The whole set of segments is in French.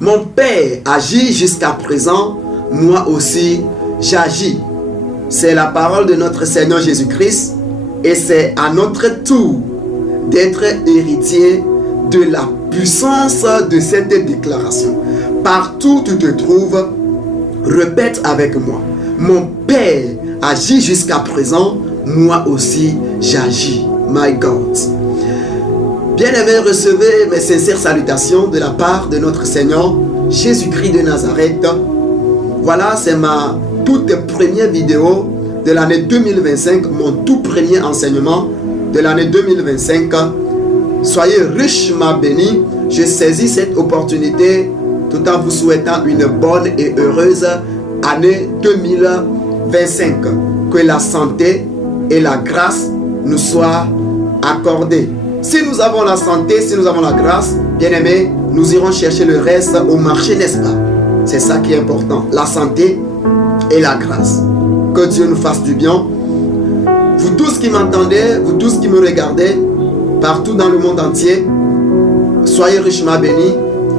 Mon Père agit jusqu'à présent, moi aussi j'agis. C'est la parole de notre Seigneur Jésus-Christ et c'est à notre tour d'être héritier de la puissance de cette déclaration. Partout où tu te trouves, répète avec moi. Mon Père agit jusqu'à présent, moi aussi j'agis. My God. Bien-aimés, recevez mes sincères salutations de la part de notre Seigneur Jésus-Christ de Nazareth. Voilà, c'est ma toute première vidéo de l'année 2025, mon tout premier enseignement de l'année 2025. Soyez richement bénis. Je saisis cette opportunité tout en vous souhaitant une bonne et heureuse année 2025. Que la santé et la grâce nous soient accordées. Si nous avons la santé, si nous avons la grâce, bien aimés, nous irons chercher le reste au marché, n'est-ce pas? C'est ça qui est important, la santé et la grâce. Que Dieu nous fasse du bien. Vous tous qui m'entendez, vous tous qui me regardez, partout dans le monde entier, soyez richement bénis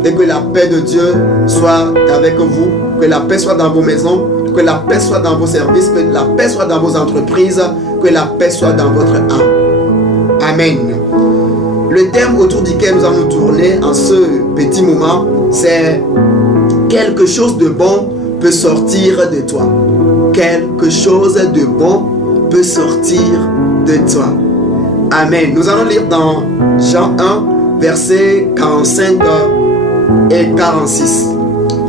et que la paix de Dieu soit avec vous, que la paix soit dans vos maisons, que la paix soit dans vos services, que la paix soit dans vos entreprises, que la paix soit dans votre âme. Amen. Le thème autour duquel nous allons tourner en ce petit moment, c'est quelque chose de bon peut sortir de toi. Quelque chose de bon peut sortir de toi. Amen. Nous allons lire dans Jean 1, versets 45 et 46.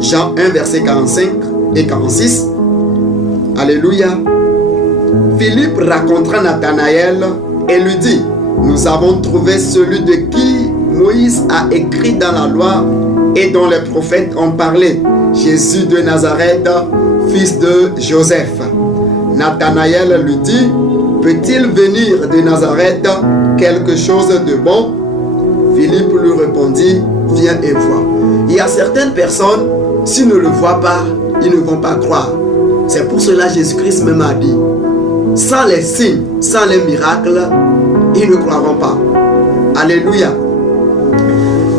Jean 1, versets 45 et 46. Alléluia. Philippe rencontra Nathanaël et lui dit: nous avons trouvé celui de qui Moïse a écrit dans la loi et dont les prophètes ont parlé, Jésus de Nazareth, fils de Joseph. Nathanaël lui dit: peut-il venir de Nazareth quelque chose de bon? Philippe lui répondit: viens et vois. Il y a certaines personnes, s'ils ne le voient pas, ils ne vont pas croire. C'est pour cela que Jésus-Christ même a dit: sans les signes, sans les miracles, ils ne croiront pas. Alléluia.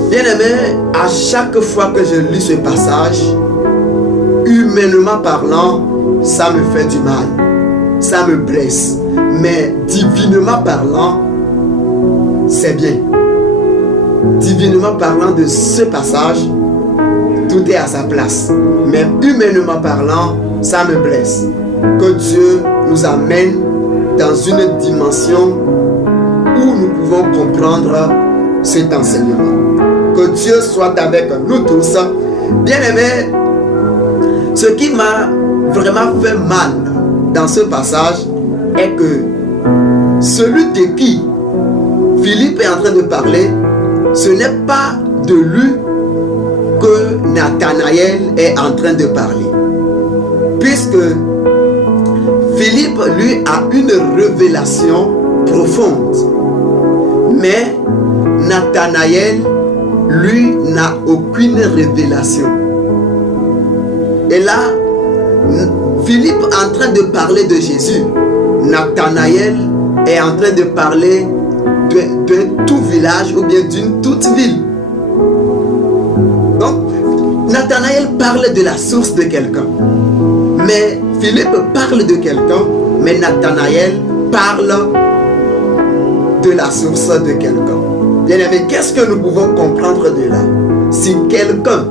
Bien-aimé, à chaque fois que je lis ce passage, humainement parlant, ça me fait du mal. Ça me blesse. Mais divinement parlant, c'est bien. Divinement parlant de ce passage, tout est à sa place. Mais humainement parlant, ça me blesse. Que Dieu nous amène dans une dimension où nous pouvons comprendre cet enseignement. Que Dieu soit avec nous tous. Bien-aimés, ce qui m'a vraiment fait mal dans ce passage est que celui de qui Philippe est en train de parler, ce n'est pas de lui que Nathanaël est en train de parler. Puisque Philippe, lui, a une révélation profonde. Mais Nathanaël, lui, n'a aucune révélation. Et là, Philippe est en train de parler de Jésus. Nathanaël est en train de parler de tout village ou bien d'une toute ville. Donc, Nathanaël parle de la source de quelqu'un. Mais Philippe parle de quelqu'un, mais Nathanaël parle de la source de quelqu'un. Bien aimé, qu'est-ce que nous pouvons comprendre de là? Si quelqu'un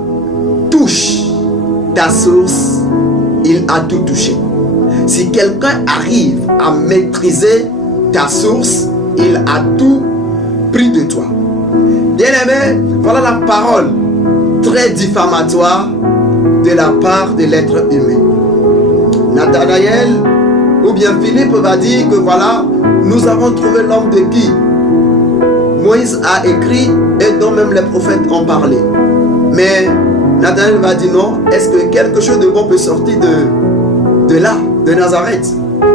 touche ta source, il a tout touché. Si quelqu'un arrive à maîtriser ta source, il a tout pris de toi. Bien aimé, voilà la parole très diffamatoire de la part de l'être humain. Nathanaël ou bien Philippe va dire que voilà, nous avons trouvé l'homme de qui Moïse a écrit et dont même les prophètes ont parlé. Mais Nathanaël va dire non, est-ce que quelque chose de bon peut sortir de là, de Nazareth?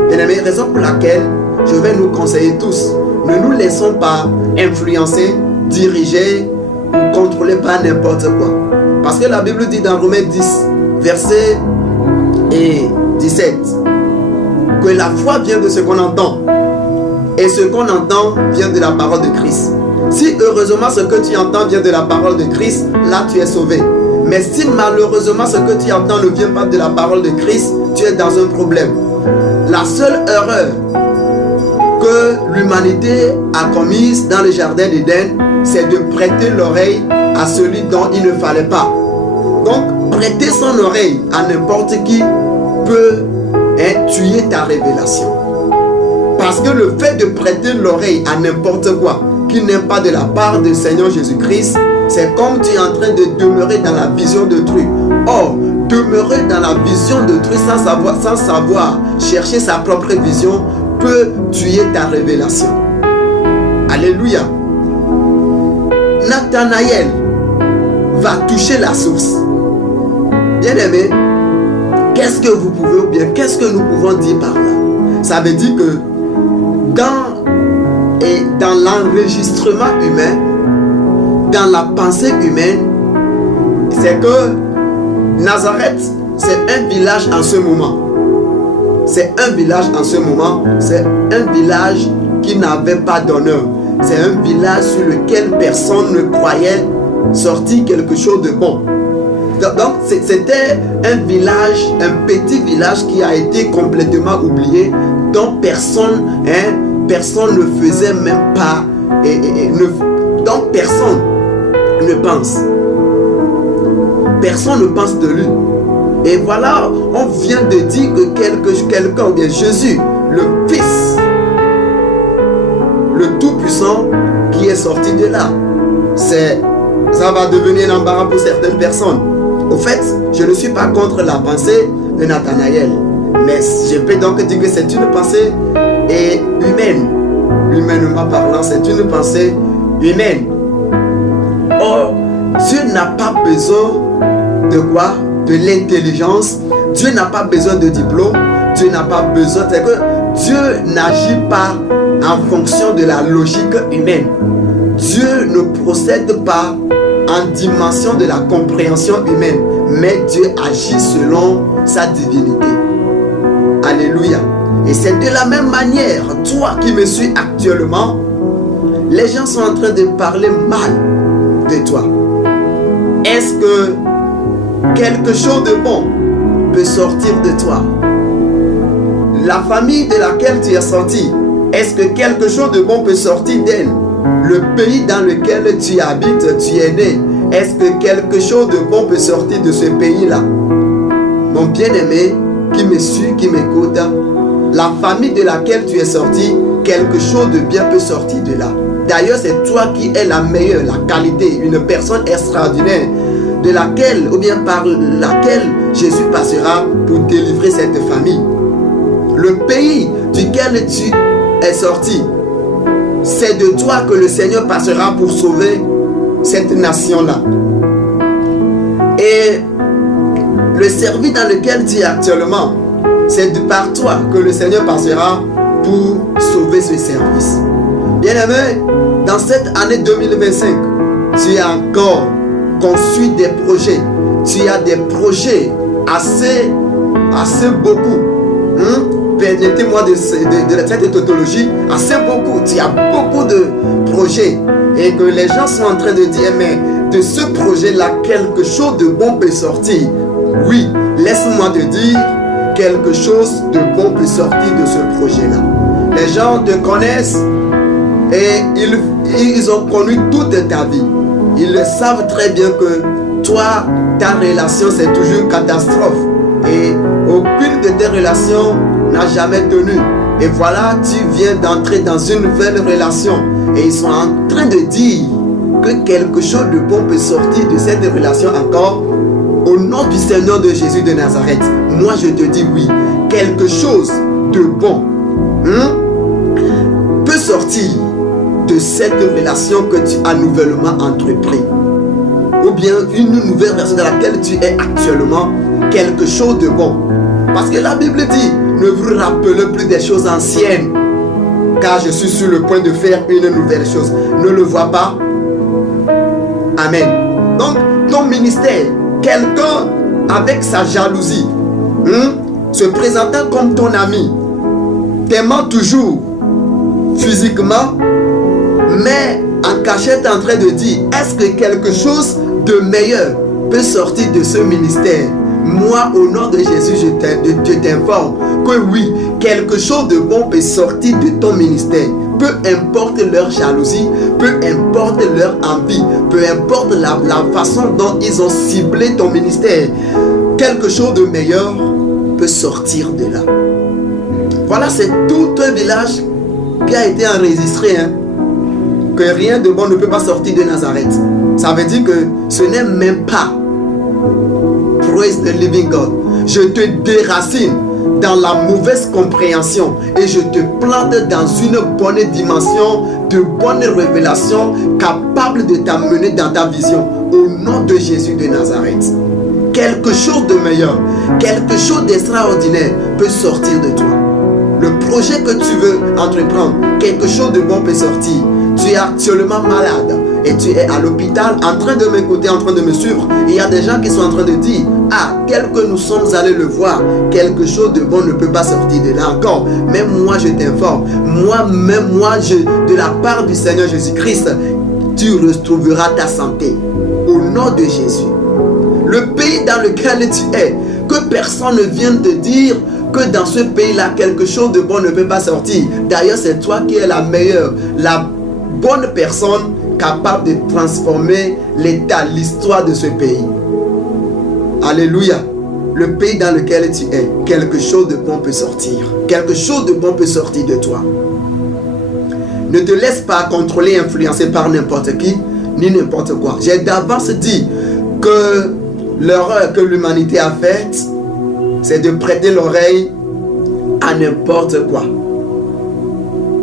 Et la meilleure raison pour laquelle je vais nous conseiller tous, ne nous laissons pas influencer, diriger ou contrôler par n'importe quoi. Parce que la Bible dit dans Romains 10, verset 17, que la foi vient de ce qu'on entend. Et ce qu'on entend vient de la parole de Christ. Si heureusement ce que tu entends vient de la parole de Christ, là tu es sauvé. Mais si malheureusement ce que tu entends ne vient pas de la parole de Christ, tu es dans un problème. La seule erreur que l'humanité a commise dans le jardin d'Éden, c'est de prêter l'oreille à celui dont il ne fallait pas. Donc, prêter son oreille à n'importe qui peut tuer ta révélation. Parce que le fait de prêter l'oreille à n'importe quoi qui n'est pas de la part du Seigneur Jésus-Christ, c'est comme tu es en train de demeurer dans la vision d'autrui. Or, demeurer dans la vision d'autrui sans savoir chercher sa propre vision peut tuer ta révélation. Alléluia. Nathanaël va toucher la source. Bien-aimé, qu'est-ce que vous pouvez ou bien qu'est-ce que nous pouvons dire par là? Ça veut dire que dans l'enregistrement humain, dans la pensée humaine, c'est que Nazareth, c'est un village en ce moment. C'est un village en ce moment. C'est un village qui n'avait pas d'honneur. C'est un village sur lequel personne ne croyait sortir quelque chose de bon. Donc c'était un village, un petit village qui a été complètement oublié, dont personne ne faisait même pas, dont personne ne pense. Personne ne pense de lui. Et voilà, on vient de dire que quelqu'un, bien Jésus, le Fils, le Tout-Puissant, qui est sorti de là. Ça va devenir un embarras pour certaines personnes. Au fait, je ne suis pas contre la pensée de Nathanaël, mais je peux donc dire que c'est une pensée humaine. Humainement parlant, c'est une pensée humaine. Or, Dieu n'a pas besoin de quoi? De l'intelligence. Dieu n'a pas besoin de diplôme. Dieu n'a pas besoin. C'est que Dieu n'agit pas en fonction de la logique humaine. Dieu ne procède pas en dimension de la compréhension humaine, mais Dieu agit selon sa divinité. Alléluia. Et c'est de la même manière, toi qui me suis actuellement, les gens sont en train de parler mal de toi. Est-ce que quelque chose de bon peut sortir de toi? La famille de laquelle tu es sorti, est-ce que quelque chose de bon peut sortir d'elle? Le pays dans lequel tu habites, tu es né, est-ce que quelque chose de bon peut sortir de ce pays-là? Mon bien-aimé qui me suit, qui m'écoute, la famille de laquelle tu es sorti, quelque chose de bien peut sortir de là. D'ailleurs, c'est toi qui es la meilleure, la qualité, une personne extraordinaire, de laquelle, ou bien par laquelle Jésus passera pour délivrer cette famille. Le pays duquel tu es sorti, c'est de toi que le Seigneur passera pour sauver cette nation-là. Et le service dans lequel tu es actuellement, c'est par toi que le Seigneur passera pour sauver ce service. Bien-aimé, dans cette année 2025, tu as encore conçu des projets. Tu as des projets assez beaucoup. Permettez-moi de cette tautologie, assez beaucoup. Tu as beaucoup de projets. Et que les gens sont en train de dire, mais de ce projet-là, quelque chose de bon peut sortir. Oui, laisse-moi te dire, quelque chose de bon peut sortir de ce projet-là. Les gens te connaissent et ils ont connu toute ta vie. Ils le savent très bien que toi, ta relation, c'est toujours catastrophe. Et aucune de tes relations n'a jamais tenu. Et voilà, tu viens d'entrer dans une nouvelle relation. Et ils sont en train de dire que quelque chose de bon peut sortir de cette relation encore. Au nom du Seigneur de Jésus de Nazareth, moi je te dis oui, quelque chose de bon peut sortir de cette relation que tu as nouvellement entrepris. Ou bien une nouvelle relation dans laquelle tu es actuellement, quelque chose de bon. Parce que la Bible dit, ne vous rappelez plus des choses anciennes, car je suis sur le point de faire une nouvelle chose. Ne le vois pas? Amen. Donc, ton ministère, quelqu'un avec sa jalousie, se présentant comme ton ami, t'aimant toujours physiquement, mais en cachette en train de dire, est-ce que quelque chose de meilleur peut sortir de ce ministère. Moi, au nom de Jésus, je t'informe que oui, quelque chose de bon peut sortir de ton ministère. Peu importe leur jalousie, peu importe leur envie, peu importe la façon dont ils ont ciblé ton ministère, quelque chose de meilleur peut sortir de là. Voilà, c'est tout un village qui a été enregistré, hein, que rien de bon ne peut pas sortir de Nazareth. Ça veut dire que ce n'est même pas Praise the living God. Je te déracine dans la mauvaise compréhension et je te plante dans une bonne dimension, de bonne révélation capable de t'amener dans ta vision au nom de Jésus de Nazareth. Quelque chose de meilleur, quelque chose d'extraordinaire peut sortir de toi. Le projet que tu veux entreprendre, quelque chose de bon peut sortir. Tu es actuellement malade et tu es à l'hôpital en train de m'écouter, en train de me suivre. Il y a des gens qui sont en train de dire, ah, tel que nous sommes allés le voir, quelque chose de bon ne peut pas sortir de là encore. Même moi, je t'informe. De la part du Seigneur Jésus-Christ, tu retrouveras ta santé. Au nom de Jésus. Le pays dans lequel tu es, que personne ne vienne te dire que dans ce pays-là, quelque chose de bon ne peut pas sortir. D'ailleurs, c'est toi qui es la meilleure, la bonne personne capable de transformer l'état, l'histoire de ce pays. Alléluia. Le pays dans lequel tu es, quelque chose de bon peut sortir. Quelque chose de bon peut sortir de toi. Ne te laisse pas contrôler et influencer par n'importe qui, ni n'importe quoi. J'ai d'avance dit que l'erreur que l'humanité a faite, c'est de prêter l'oreille à n'importe quoi.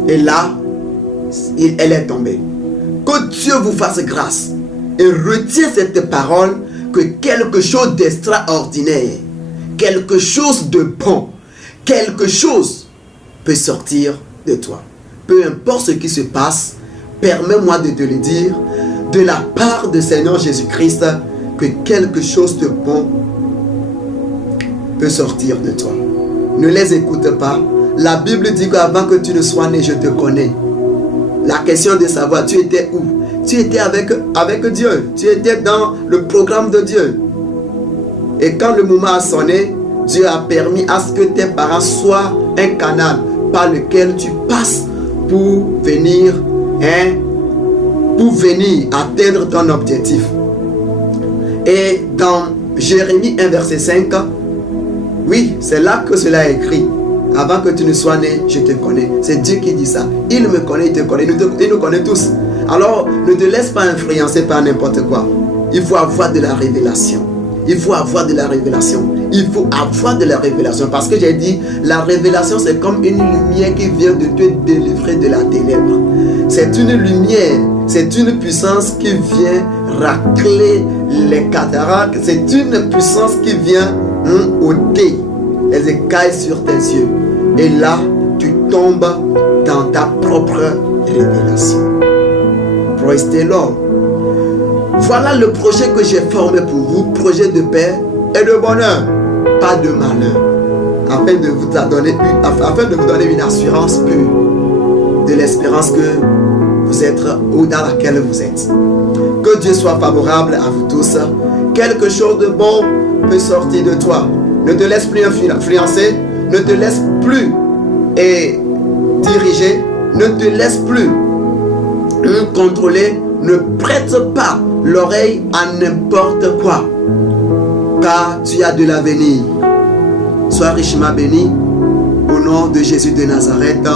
Et là, elle est tombée. Que Dieu vous fasse grâce et retire cette parole que quelque chose d'extraordinaire, quelque chose de bon, quelque chose peut sortir de toi. Peu importe ce qui se passe, permets-moi de te le dire, de la part du Seigneur Jésus-Christ, que quelque chose de bon peut sortir de toi. Ne les écoute pas. La Bible dit qu'avant que tu ne sois né, je te connais. La question de savoir, tu étais où? Tu étais avec Dieu. Tu étais dans le programme de Dieu. Et quand le moment a sonné, Dieu a permis à ce que tes parents soient un canal par lequel tu passes pour venir atteindre ton objectif. Et dans Jérémie 1 verset 5, oui, c'est là que cela est écrit. Avant que tu ne sois né, je te connais. C'est Dieu qui dit ça. Il me connaît, il te connaît. Il nous connaît tous. Alors, ne te laisse pas influencer par n'importe quoi. Il faut avoir de la révélation. Il faut avoir de la révélation. Il faut avoir de la révélation. Parce que j'ai dit, la révélation, c'est comme une lumière qui vient de te délivrer de la ténèbre. C'est une lumière. C'est une puissance qui vient racler les cataractes. C'est une puissance qui vient ôter les écailles sur tes yeux. Et là, tu tombes dans ta propre révélation. Praise the Lord. Voilà le projet que j'ai formé pour vous. Projet de paix et de bonheur. Pas de malheur. Afin de vous donner une assurance pure de l'espérance que vous êtes ou dans laquelle vous êtes. Que Dieu soit favorable à vous tous. Quelque chose de bon peut sortir de toi. Ne te laisse plus influencer. Ne te laisse plus diriger. Ne te laisse plus contrôler. Ne prête pas l'oreille à n'importe quoi. Car tu as de l'avenir. Sois richement béni. Au nom de Jésus de Nazareth.